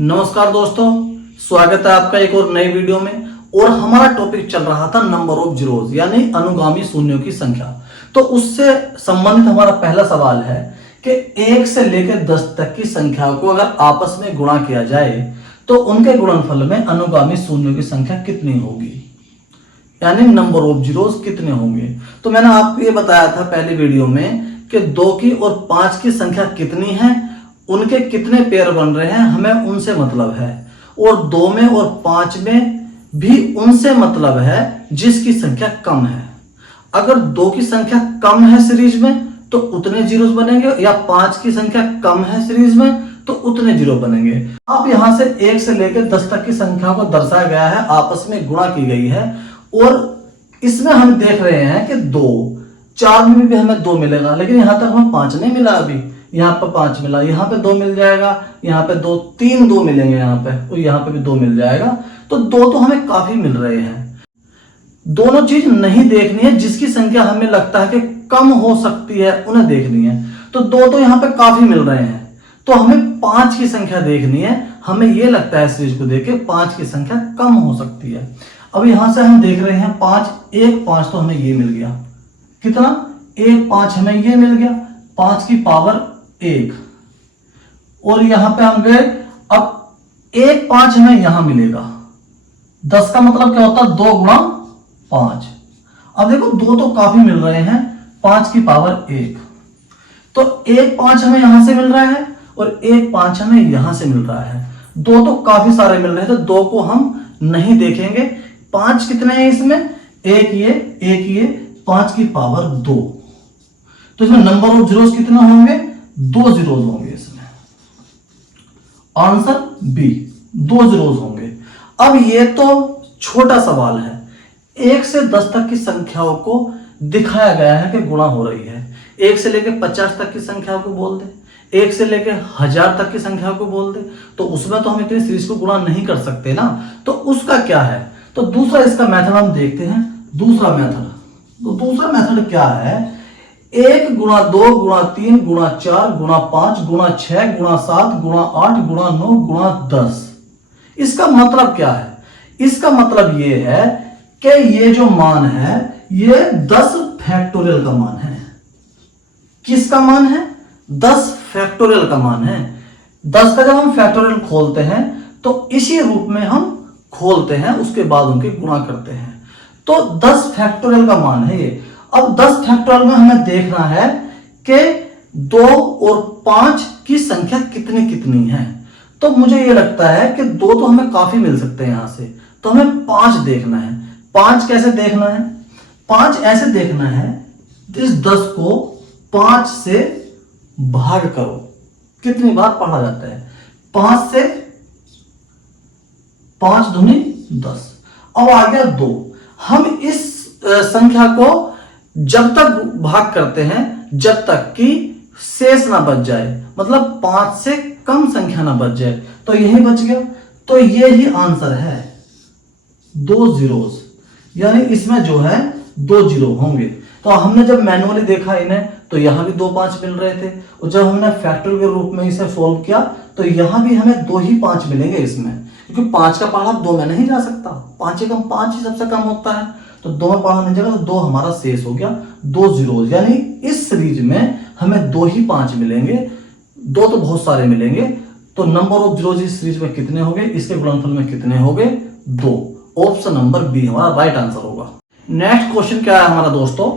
नमस्कार दोस्तों, स्वागत है आपका एक और नई वीडियो में। और हमारा टॉपिक चल रहा था नंबर ऑफ जीरोस यानी अनुगामी शून्यों की संख्या। तो उससे संबंधित हमारा पहला सवाल है कि 1 से लेकर 10 तक की संख्या को अगर आपस में गुणा किया जाए तो उनके गुणनफल में अनुगामी शून्यों की संख्या कितनी होगी, यानी नंबर ऑफ जीरोस कितने होंगे। तो मैंने आपको ये बताया था पहली वीडियो में कि 2 की और 5 की संख्या कितनी है, उनके कितने पेयर बन रहे हैं, हमें उनसे मतलब है। और 2 में और 5 में भी उनसे मतलब है जिसकी संख्या कम है। अगर 2 की संख्या कम है सीरीज में तो उतने जीरोस बनेंगे, या 5 की संख्या कम है सीरीज में तो उतने जीरो बनेंगे। आप यहां से 1 से लेकर 10 तक की संख्या को दर्शाया गया है, आपस में गुणा की गई है। और इसमें हम देख रहे हैं कि 2, 4 में भी हमें 2 मिलेगा, लेकिन यहां तक हमें 5 नहीं मिला। अभी यहाँ पे 5 मिला, यहाँ पे 2 मिल जाएगा, यहाँ पे 2, 3 2 मिलेंगे यहाँ पे, और यहाँ पे भी 2 मिल जाएगा। तो 2 तो हमें काफी मिल रहे हैं। दोनों चीज नहीं देखनी है, जिसकी संख्या हमें लगता है कि कम हो सकती है उन्हें देखनी है। तो 2 तो यहाँ पे काफी मिल रहे हैं, तो हमें 5 की संख्या देखनी है। हमें यह लगता है सीरीज को देख के 5 की संख्या कम हो सकती है। अब यहां से हम देख रहे हैं 5, 1 5 तो हमें ये मिल गया। कितना? 1 5 हमें ये मिल गया, 5 की पावर 1। और यहां पे हम गए, अब 1 5 हमें यहां मिलेगा। 10 का मतलब क्या होता है? 2 गुणा 5। अब देखो 2 तो काफी मिल रहे हैं, 5 की पावर 1। तो 1 5 हमें यहां से मिल रहा है और 1 5 हमें यहां से मिल रहा है। 2 तो काफी सारे मिल रहे हैं, तो 2 को हम नहीं देखेंगे। 5 कितने हैं इसमें? एक ये 5 की पावर 2। तो इसमें नंबर ऑफ जीरोस कितने होंगे? 2 जीरोस होंगे इसमें। आंसर बी, 2 जीरोस होंगे। अब ये तो छोटा सवाल है, 1 से 10 तक की संख्याओं को दिखाया गया है कि गुणा हो रही है। 1 से लेकर 50 तक की संख्या को बोल दे, 1 से लेकर 1000 तक की संख्या को बोल दे, तो उसमें तो हम इतनी सीरीज को गुणा नहीं कर सकते ना। तो उसका क्या है? तो दूसरा इसका मेथड हम देखते हैं। दूसरा मेथड क्या है? 1 गुणा 2 गुणा 3 गुणा 4 गुणा 5 गुणा 6 गुणा 7 गुणा 8 गुणा 9 गुणा 10। इसका मतलब क्या है? इसका मतलब ये है कि ये जो मान है ये 10 फैक्टोरियल का मान है। किसका मान है? 10 फैक्टोरियल का मान है। 10 का जब हम फैक्टोरियल खोलते हैं तो इसी रूप में हम खोलते हैं, उसके बाद उनके गुणा करते हैं। तो 10 फैक्टोरियल का मान है ये। अब 10 फैक्टोरियल में हमें देखना है कि 2 और 5 की संख्या कितनी कितनी है। तो मुझे ये लगता है कि 2 तो हमें काफी मिल सकते हैं यहां से, तो हमें 5 देखना है। 5 कैसे देखना है? 5 ऐसे देखना है, इस 10 को 5 से भाग करो। कितनी बार पढ़ा जाता है? 5 से 5 दूनी 10। अब आ गया 2। हम इस संख्या को जब तक भाग करते हैं जब तक कि शेष ना बच जाए, मतलब 5 से कम संख्या ना बच जाए, तो यही बच गया। तो ये ही आंसर है, 2 जीरोस, यानी इसमें जो है 2 जीरो होंगे। तो हमने जब मैनुअली देखा इन्हें तो यहां भी 2 5 मिल रहे थे, और जब हमने फैक्टोरियल के रूप में इसे सोल्व किया तो यहां भी हमें 2 ही 5 मिलेंगे इसमें, क्योंकि 5 का पहाड़ा 2 में नहीं जा सकता। 5 एकम 5 ही सबसे कम होता है, तो 2 में पढ़ा नहीं जाएगा, तो 2 हमारा शेष हो गया। 2 जीरोस, यानी इस सीरीज में हमें 2 ही 5 मिलेंगे। 2 तो बहुत सारे मिलेंगे। तो नंबर ऑफ जीरोस इस सीरीज में कितने हो गए, इसके गुणनफल में कितने हो गए? 2। ऑप्शन नंबर बी हमारा राइट आंसर होगा। नेक्स्ट क्वेश्चन क्या है हमारा दोस्तों?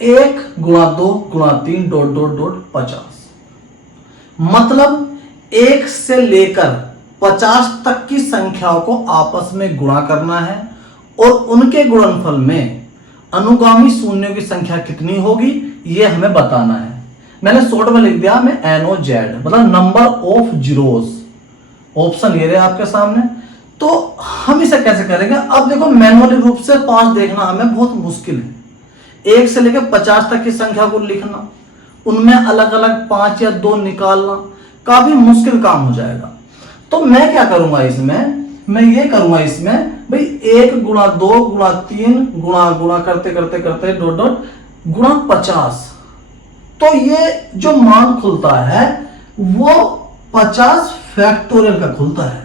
1 गुणा 2 गुणा 3 डॉट डॉट डॉट 50। मतलब 1 से लेकर 50 तक की संख्याओं को आपस में गुणा करना है और उनके गुणनफल में अनुगामी शून्यों की संख्या कितनी होगी यह हमें बताना है। मैंने शॉर्ट में लिख दिया में NOZ, मतलब नंबर ऑफ जीरोस। ऑप्शन ये रहे आपके सामने। तो हम इसे कैसे करेंगे? अब देखो मैनुअली रूप से 5 देखना हमें बहुत मुश्किल है। 1 से लेकर 50 तक की संख्या को लिखना, उनमें अलग अलग 5 या 2 निकालना काफी मुश्किल काम हो जाएगा। तो मैं क्या करूंगा इसमें? मैं ये करूंगा इसमें भाई 1 गुणा 2 गुणा 3 गुणा गुणा करते करते करते डॉट डॉट गुणा 50। तो ये जो मान खुलता है वो 50 फैक्टोरियल का खुलता है।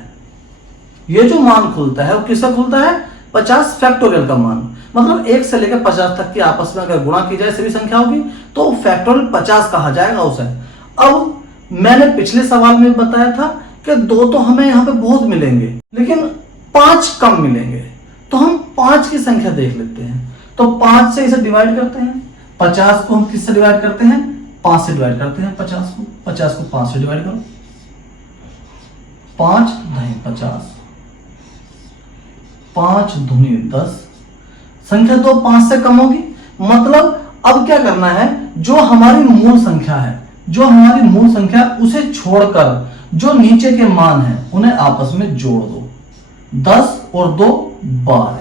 ये जो मान खुलता है वो किसका खुलता है? 50 फैक्टोरियल का मान। मतलब 1 से लेकर 50 तक की आपस में अगर गुणा की जाए सभी संख्या होगी तो फैक्टोरियल 50 कहा जाएगा उसे। अब मैंने पिछले सवाल में बताया था कि 2 तो हमें यहाँ पे बहुत मिलेंगे लेकिन 5 कम मिलेंगे, तो हम 5 की संख्या देख लेते हैं। तो 5 से इसे डिवाइड करते हैं। 50 को हम किससे डिवाइड करते हैं? 5 से डिवाइड करते हैं। 50 को 5 से डिवाइड करो। 5 × 50, 5 दूनी 10। संख्या तो 5 से कम होगी। मतलब अब क्या करना है, जो हमारी मूल संख्या है, उसे छोड़कर जो नीचे के मान है उन्हें आपस में जोड़ दो। 10 और 2 12।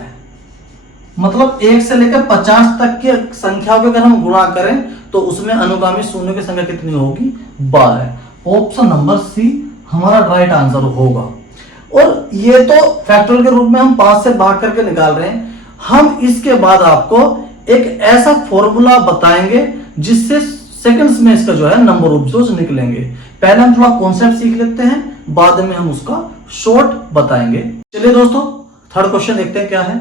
मतलब 1 से लेकर 50 तक की संख्याओं के अगर हम गुणा करें तो उसमें अनुगामी शून्य की संख्या कितनी होगी? 12। ऑप्शन नंबर सी हमारा राइट आंसर होगा। और ये तो फैक्टोरियल के रूप में हम 5 से भाग करके निकाल रहे हैं। हम इसके बाद आपको एक ऐसा फॉर्मूला बताएंगे जिससे सेकंड्स में इसका जो है नंबर ऑफ जीरोस निकलेंगे। पहले हम थोड़ा कॉन्सेप्ट सीख लेते हैं, बाद में हम उसका शॉर्ट बताएंगे। चलिए दोस्तों, थर्ड क्वेश्चन देखते हैं क्या है।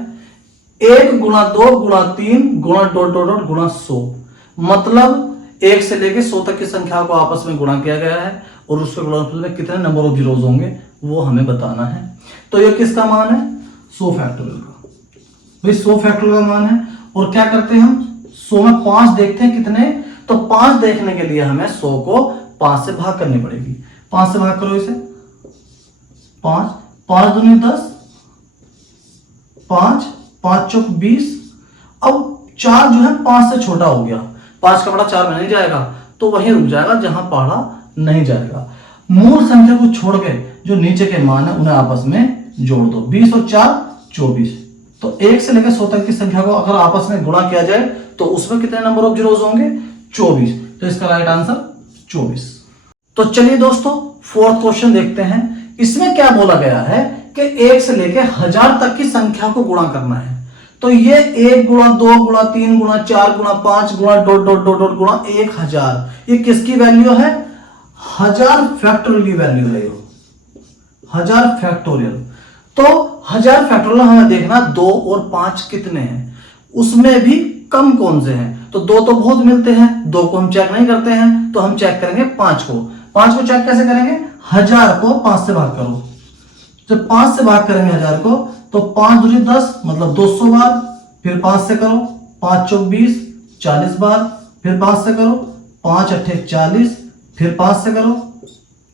1 × 2 × 3 × ... गुणा 100। मतलब 1 से लेकर 100 तक की संख्या को आपस में गुणा किया गया है और उसके गुणनफल में कितने नंबर ऑफ जीरोस होंगे वो हमें बताना है। तो ये किसका मान है? 100 फैक्टोरियल का। भाई 100 फैक्टोरियल का मान है। और क्या करते हैं हम? 100 में 5 देखते हैं कितने, तो 5 देखने के लिए हमें 100 को 5 से भाग करनी पड़ेगी। 5 से भाग करो इसे। 5 दूनी 10, 5 चौक 20। अब 4 जो है 5 से छोटा हो गया। 5 का बड़ा 4 में नहीं जाएगा तो वहीं रुक जाएगा जहां पढ़ा नहीं जाएगा। मूल संख्या को छोड़ के जो नीचे के मान है उन्हें आपस में जोड़ दो। 20 और 4 24। तो 1 से लेकर 100 तक की संख्या को अगर आपस में गुणा किया जाए तो उसमें कितने नंबर ऑफ जीरोस होंगे? 24। तो इसका राइट आंसर 24। तो चलिए दोस्तों, फोर्थ क्वेश्चन देखते हैं। इसमें क्या बोला गया है कि 1 से लेकर 1000 तक की संख्या को गुणा करना है। तो ये 1 × 2 × 3 × 4 × 5 × ... गुणा 1000। ये किसकी वैल्यू है? 1000 फैक्टोरियल की वैल्यू है। 1000 फैक्टोरियल। तो 1000 फैक्टोरियल हमें देखना 2 और 5 कितने हैं, उसमें भी कम कौन से हैं। तो 2 तो बहुत मिलते हैं, 2 को हम चेक नहीं करते हैं, तो हम चेक करेंगे 5 को। 5 को चेक कैसे करेंगे? 1000 को 5 से भाग करो। जब 5 से भाग करेंगे 1000 को तो 5 दूनी 10 मतलब 200 बार। फिर 5 से करो, 5 चौक 20 40 बार। फिर 5 से करो, 5 अट्ठे 40। फिर 5 से करो,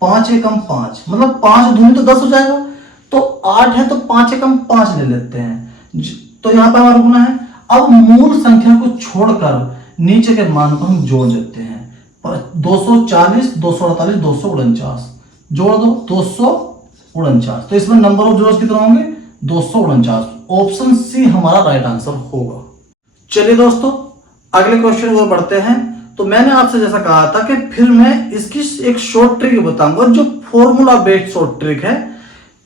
5 एकम 5 मतलब 5 दूनी तो 10 हो जाएगा। तो 8 है तो 5 एकम 5 ले लेते हैं। तो यहां पर हमारा गुना है। अब मूल संख्या को छोड़कर नीचे के मान को हम जोड़ देते हैं। 240 248 249 जोड़ दो 249। तो इसमें नंबर ऑफ जीरोस कितने होंगे? 249। ऑप्शन सी हमारा राइट आंसर होगा। चलिए दोस्तों, अगले क्वेश्चन की ओर बढ़ते हैं। तो मैंने आपसे जैसा कहा था कि फिर मैं इसकी एक शॉर्ट ट्रिक बताऊंगा जो फॉर्मूला बेस्ड शॉर्ट ट्रिक है।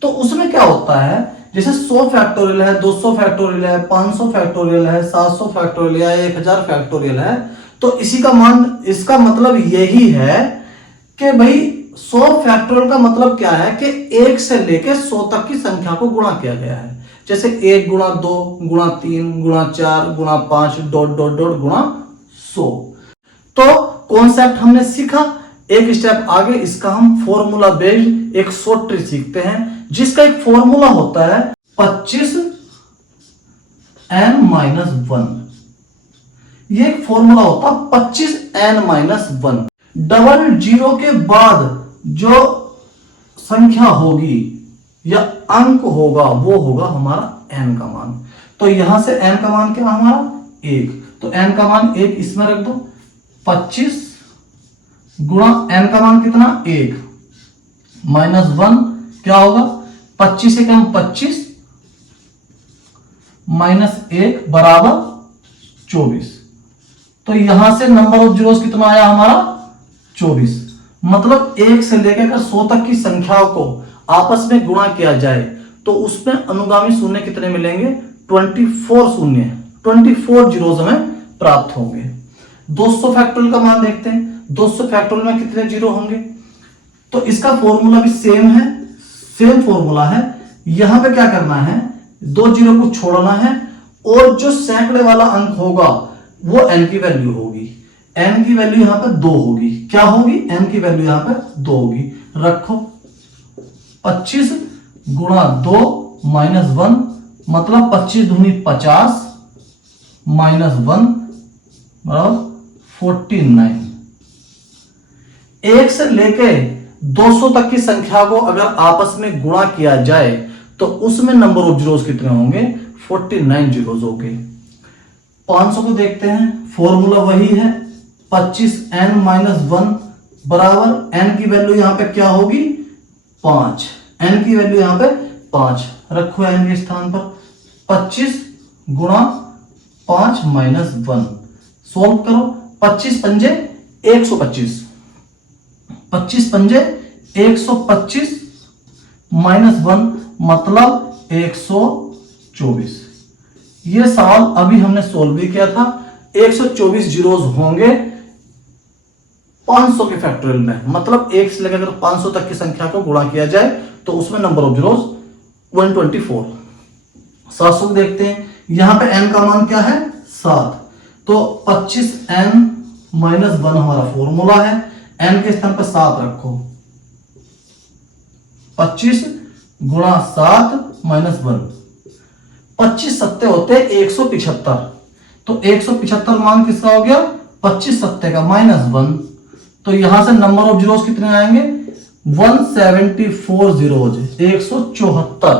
तो उसमें क्या होता है, जैसे 100 फैक्टोरियल है, 200 फैक्टोरियल है, 500 फैक्टोरियल है, 700 फैक्टोरियल है, 1000 फैक्टोरियल है। तो इसी का मान, इसका मतलब यही है कि भाई 100 फैक्टोरियल का मतलब क्या है कि 1 से लेकर 100 तक की संख्या को गुणा किया गया है। जैसे 1 × 2 × 3 × 4 × 5 ... गुणा 100। तो कॉन्सेप्ट हमने सीखा। एक स्टेप आगे इसका हम फॉर्मूला बेस्ड एक शॉर्ट ट्रिक सीखते हैं जिसका एक फॉर्मूला होता है 25n - 1। ये एक फॉर्मूला होता है 25n - 1। डबल जीरो के बाद जो संख्या होगी या अंक होगा वो होगा हमारा n का मान। तो यहां से n का मान क्या हमारा 1। तो n का मान 1 इसमें रख दो। 25 गुणा n का मान कितना 1 -1 क्या होगा 25 से कम 25 -1 बराबर 24। तो यहां से नंबर ऑफ जीरोस कितना आया हमारा 24। मतलब 1 से लेकर 100 तक की संख्याओं को आपस में गुणा किया जाए तो उसमें अनुगामी शून्य कितने मिलेंगे 24 शून्य 24 जीरोस हमें प्राप्त होंगे। 200 फैक्टोरियल का मान देखते हैं। 200 फैक्टोरियल में कितने जीरो होंगे तो इसका फॉर्मूला भी सेम है, सेम फॉर्मूला है। यहां पे क्या करना है, 2 जीरो को छोड़ना है और जो सैकड़े वाला अंक होगा वो n की वैल्यू होगी। n की वैल्यू यहां पे 2 होगी। क्या होगी, n की वैल्यू यहां पे 2 होगी। रखो 25 गुणा 2 माइनस 1, मतलब 25 दूनी 50 माइनस 1 बराबर 49। 1 से लेके 200 तक की संख्या को अगर आपस में गुणा किया जाए तो उसमें नंबर ऑफ जीरोस कितने होंगे, 49 जीरोस होंगे। 500 को देखते हैं, फॉर्मूला वही है 25n माइनस 1 बराबर n की वैल्यू यहां पे क्या होगी 5, n की वैल्यू यहां पे 5। रखो n के स्थान पर 25 गुणा 5 माइनस 1, सोल्व करो। 25 पंजे 125, 25 पंजे 125 माइनस 1 मतलब 124। ये सवाल अभी हमने सोल्व भी किया था। 124 जीरोस होंगे 500 के फैक्टोरियल में, मतलब 1 से लेकर 500 तक की संख्या को गुणा किया जाए तो उसमें नंबर ऑफ जीरोस 124। 700 को देखते हैं, यहां पे n का मान क्या है 7, तो 25n माइनस 1 हमारा फॉर्मूला है। n के स्थान पर 7 रखो, 25 गुणा 7 माइनस 1, 25 सत्ते होते 175, तो 175 मान किसका हो गया 25 सत्ते का माइनस 1, तो यहां से नंबर ऑफ जीरोस कितने आएंगे 174 जीरोस, 174।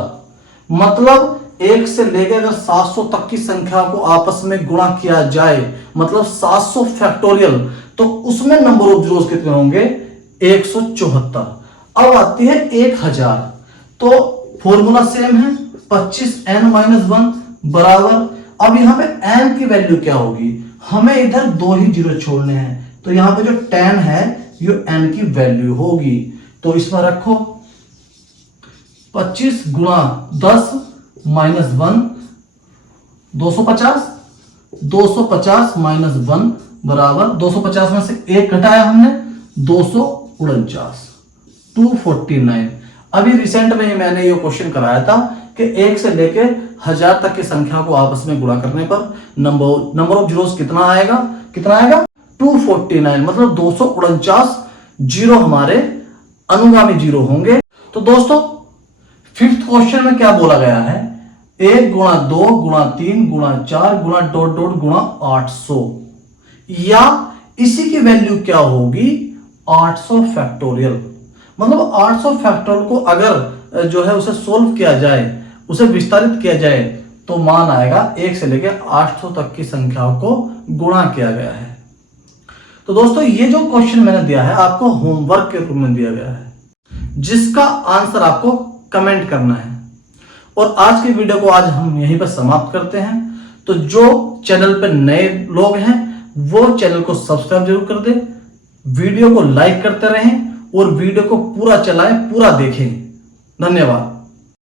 मतलब 1 से लेकर अगर 700 तक की संख्या को आपस में गुणा किया जाए मतलब 700 फैक्टोरियल, तो उसमें नंबर ऑफ जीरोस कितने होंगे 174। अब आती है 1000, तो फॉर्मूला सेम है 25n माइनस 1 बराबर, अब यहां पे n की वैल्यू क्या होगी, हमें इधर 2 ही जीरो छोड़ने हैं, तो यहां पे जो 10 है ये n की वैल्यू होगी। तो इसमें रखो 25 गुणा 10 माइनस 1 250, 250 माइनस 1 बराबर 250 में से 1 घटाया हमने 249, 249। अभी रिसेंट में ही मैंने ये क्वेश्चन कराया था कि 1 से लेके 1000 तक की संख्या को आपस में गुणा करने पर नंबर ऑफ जीरोस कितना आएगा 249, मतलब 249 जीरो हमारे अनुगामी जीरो होंगे। तो दोस्तों 5th क्वेश्चन में क्या बोला गया है, 1 गुणा 2 गुणा 3 गुणा 4 गुणा डॉट डॉट गुणा 800, या इसी की वैल्यू क्या होगी 800 फैक्टोरियल। मतलब 800 फैक्टोरियल को अगर जो है उसे सोल्व किया जाए, उसे विस्तारित किया जाए, तो मान आएगा 1 से लेकर 800 तक की संख्या को गुणा किया गया है। तो दोस्तों ये जो क्वेश्चन मैंने दिया है आपको होमवर्क के रूप में दिया गया है, जिसका आंसर आपको कमेंट करना है। और आज की वीडियो को आज हम यहीं पर समाप्त करते हैं। तो जो चैनल पर नए लोग हैं वो चैनल को सब्सक्राइब जरूर कर दें, वीडियो को लाइक करते रहें और वीडियो को पूरा चलाएं, पूरा देखें। धन्यवाद।